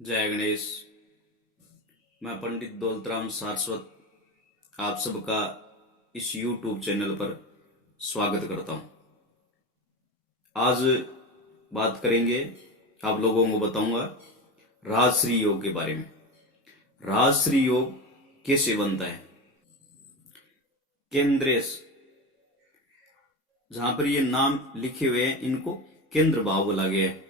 जय गणेश। मैं पंडित दौलतराम सारस्वत आप सबका इस YouTube चैनल पर स्वागत करता हूं। आज बात करेंगे, आप लोगों को बताऊंगा राजश्री योग के बारे में। राजश्री योग कैसे बनता है। केंद्रेश, जहां पर ये नाम लिखे हुए हैं इनको केंद्र भाव बोला गया है,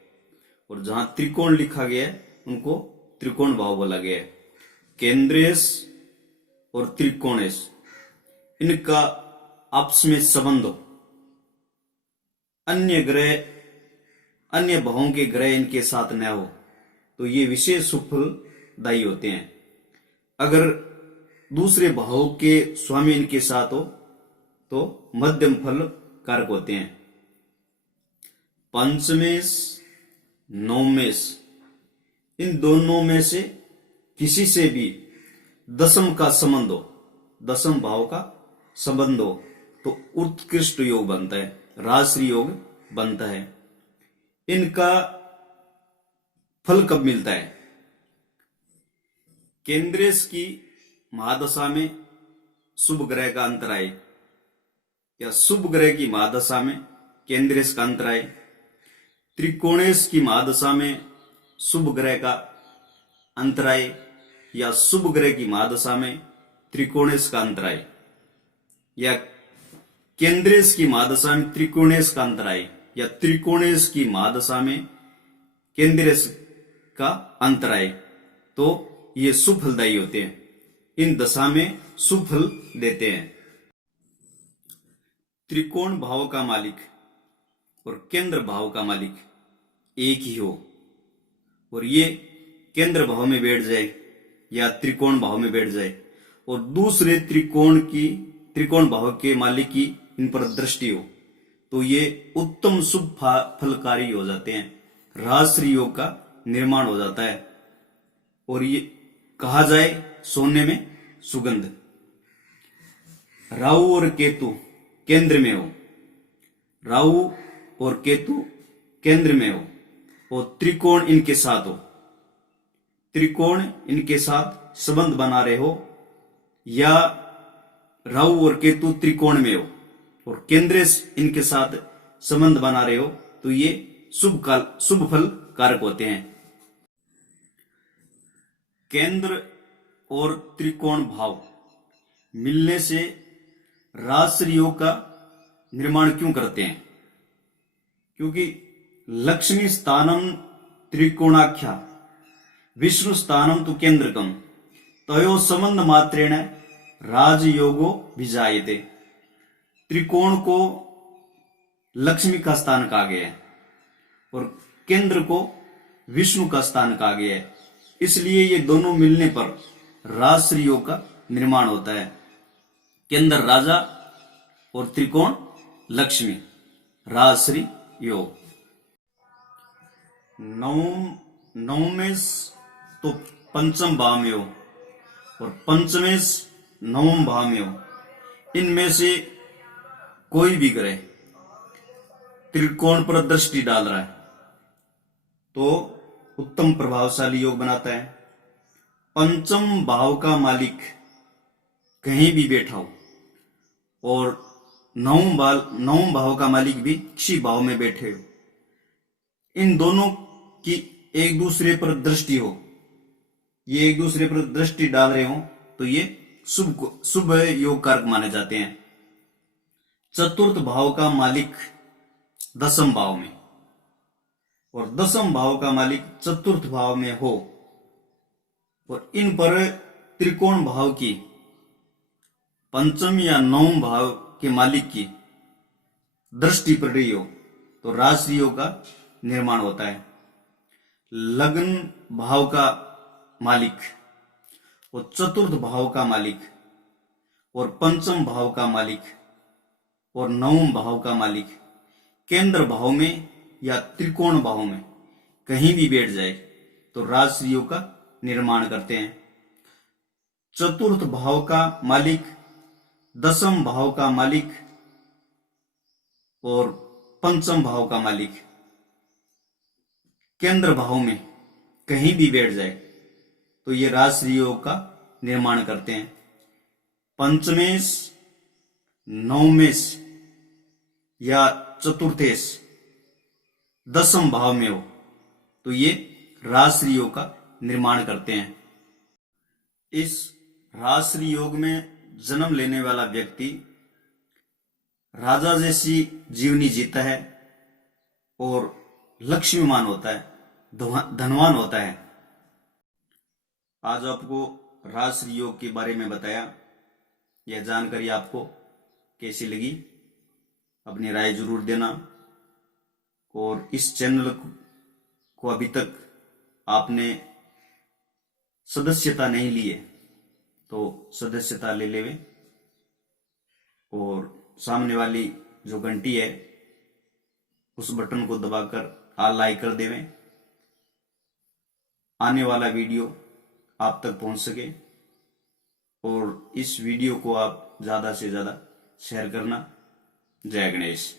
और जहां त्रिकोण लिखा गया है उनको त्रिकोण भाव बोला गया है। केंद्रेश और त्रिकोणेश, इनका आपस में संबंध हो, अन्य भावों के ग्रह इनके साथ न हो तो ये विशेष सुफलदायी होते हैं। अगर दूसरे भाव के स्वामी इनके साथ हो तो मध्यम फल कारक होते हैं। पंचमेश, नवमेश, इन दोनों में से किसी से भी दशम का संबंध हो, दशम भाव का संबंध हो तो उत्कृष्ट योग बनता है, राजश्री योग बनता है। इनका फल कब मिलता है। केंद्रेश की महादशा में शुभ ग्रह का अंतराय, या शुभ ग्रह की महादशा में केंद्रेश का अंतराय। त्रिकोणेश की महादशा में शुभ ग्रह का अंतराय, या शुभ ग्रह की महादशा में त्रिकोणेश का अंतराय, या केंद्रेश की महादशा में त्रिकोणेश का अंतराय, या त्रिकोणेश की महादशा में केंद्रेश का अंतराय, तो ये शुभ फलदायी होते हैं। इन दशा में शुभ फल देते हैं। त्रिकोण भाव का मालिक और केंद्र भाव का मालिक एक ही हो, और ये केंद्र भाव में बैठ जाए या त्रिकोण भाव में बैठ जाए, और दूसरे त्रिकोण भाव के मालिक की इन पर दृष्टि हो तो ये उत्तम शुभ फलकारी हो जाते हैं। राजश्री योग का निर्माण हो जाता है, और ये कहा जाए सोने में सुगंध। राहु और केतु केंद्र में हो, राहु और केतु केंद्र में हो, और त्रिकोण इनके साथ हो, त्रिकोण इनके साथ संबंध बना रहे हो, या राहु और केतु त्रिकोण में हो और केंद्रेश इनके साथ संबंध बना रहे हो तो ये शुभ फल कारक होते हैं। केंद्र और त्रिकोण भाव मिलने से राजश्री योग का निर्माण क्यों करते हैं। क्योंकि लक्ष्मी स्थानम त्रिकोणाख्या विष्णु स्थानम तु केंद्रकम तयो संबंध मात्रेण राजयोगो विजायते। त्रिकोण को लक्ष्मी का स्थान कहा गया है और केंद्र को विष्णु का स्थान कहा गया है, इसलिए ये दोनों मिलने पर राजश्री योग का निर्माण होता है। केंद्र राजा और त्रिकोण लक्ष्मी, राजश्री योग। नवमेश तो पंचम भाव में हो और पंचमेश नवम भाव में हो, इनमें से कोई भी ग्रह त्रिकोण पर दृष्टि डाल रहा है तो उत्तम प्रभावशाली योग बनाता है। पंचम भाव का मालिक कहीं भी बैठा हो और नवम भाव का मालिक भी किसी भाव में बैठे हो, इन दोनों की एक दूसरे पर दृष्टि हो, ये एक दूसरे पर दृष्टि डाल रहे हो तो ये शुभ योग कारक माने जाते हैं। चतुर्थ भाव का मालिक दशम भाव में और दशम भाव का मालिक चतुर्थ भाव में हो, और इन पर त्रिकोण भाव की पंचम या नवम भाव के मालिक की दृष्टि पड़ रही हो तो राजश्री योग का निर्माण होता है। लग्न भाव का मालिक और चतुर्थ भाव का मालिक और पंचम भाव का मालिक और नवम भाव का मालिक केंद्र भाव में या त्रिकोण भाव में कहीं भी बैठ जाए तो राजश्री योग का निर्माण करते हैं। चतुर्थ भाव का मालिक, दशम भाव का मालिक और पंचम भाव का मालिक केंद्र भाव में कहीं भी बैठ जाए तो ये राजश्री योग का निर्माण करते हैं। पंचमेश, नवमेश या चतुर्थेश दसम भाव में हो तो ये राजश्री योग का निर्माण करते हैं। इस राजश्री योग में जन्म लेने वाला व्यक्ति राजा जैसी जीवनी जीता है और लक्ष्मीमान होता है, धनवान होता है। आज आपको राजश्री योग के बारे में बताया। यह जानकारी आपको कैसी लगी अपनी राय जरूर देना। और इस चैनल को अभी तक आपने सदस्यता नहीं ली है तो सदस्यता ले लेवे और सामने वाली जो घंटी है उस बटन को दबाकर हाल लाइक कर देवें, आने वाला वीडियो आप तक पहुंच सके। और इस वीडियो को आप ज्यादा से ज्यादा शेयर करना। जय गणेश।